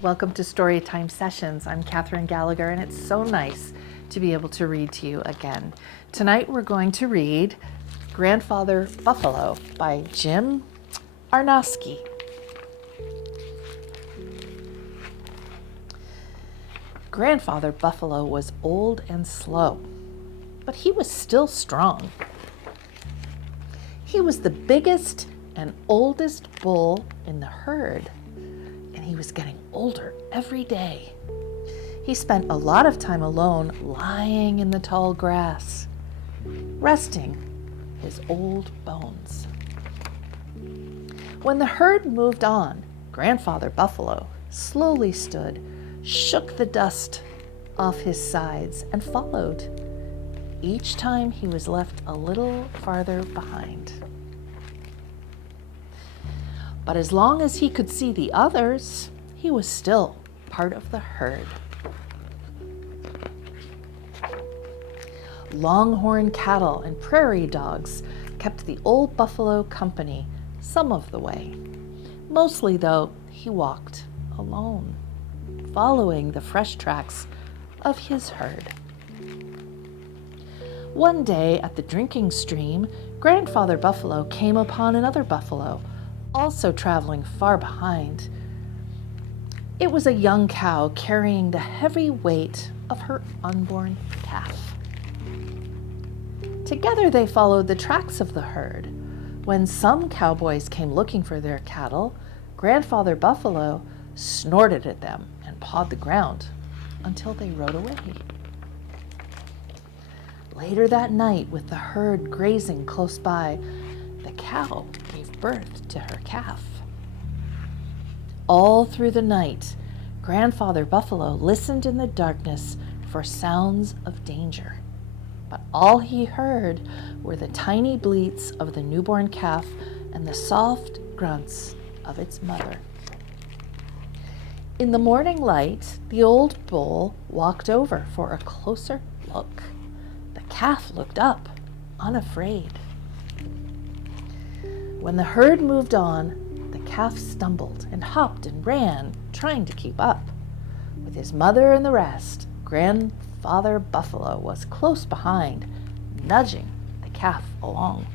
Welcome to Storytime Sessions. I'm Catherine Gallagher, and it's so nice to be able to read to you again. Tonight we're going to read Grandfather Buffalo by Jim Arnosky. Grandfather Buffalo was old and slow, but he was still strong. He was the biggest and oldest bull in the herd, and he was getting older every day. He spent a lot of time alone, lying in the tall grass, resting his old bones. When the herd moved on, Grandfather Buffalo slowly stood, shook the dust off his sides, and followed. Each time he was left a little farther behind. But as long as he could see the others, he was still part of the herd. Longhorn cattle and prairie dogs kept the old buffalo company some of the way. Mostly, though, he walked alone, following the fresh tracks of his herd. One day at the drinking stream, Grandfather Buffalo came upon another buffalo, also traveling far behind. It was a young cow carrying the heavy weight of her unborn calf. Together they followed the tracks of the herd. When some cowboys came looking for their cattle, Grandfather Buffalo snorted at them and pawed the ground until they rode away. Later that night, with the herd grazing close by, the cow gave birth to her calf. All through the night, Grandfather Buffalo listened in the darkness for sounds of danger. But all he heard were the tiny bleats of the newborn calf and the soft grunts of its mother. In the morning light, the old bull walked over for a closer look. The calf looked up, unafraid. When the herd moved on, the calf stumbled and hopped and ran, trying to keep up. With his mother and the rest, Grandfather Buffalo was close behind, nudging the calf along.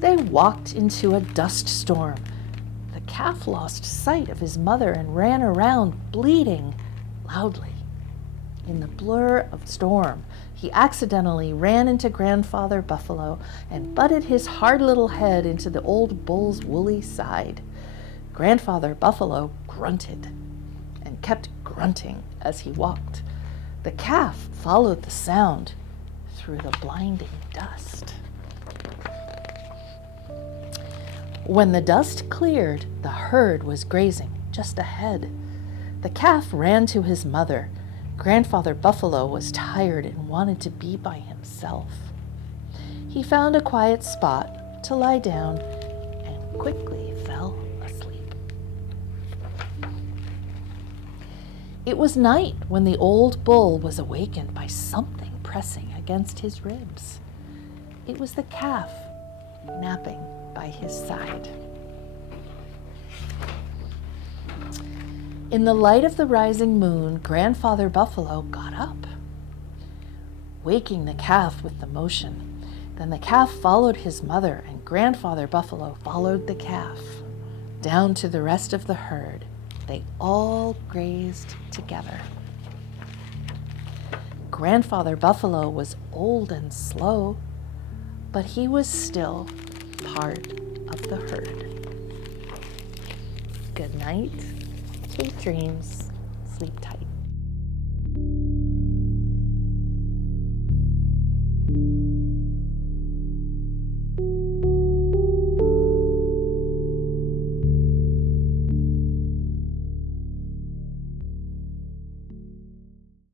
They walked into a dust storm. The calf lost sight of his mother and ran around, bleating loudly. In the blur of storm, he accidentally ran into Grandfather Buffalo and butted his hard little head into the old bull's woolly side. Grandfather Buffalo grunted and kept grunting as he walked. The calf followed the sound through the blinding dust. When the dust cleared, the herd was grazing just ahead. The calf ran to his mother. Grandfather Buffalo was tired and wanted to be by himself. He found a quiet spot to lie down and quickly fell asleep. It was night when the old bull was awakened by something pressing against his ribs. It was the calf napping by his side. In the light of the rising moon, Grandfather Buffalo got up, waking the calf with the motion. Then the calf followed his mother, and Grandfather Buffalo followed the calf. Down to the rest of the herd, they all grazed together. Grandfather Buffalo was old and slow, but he was still part of the herd. Good night. Sweet dreams. Sleep tight.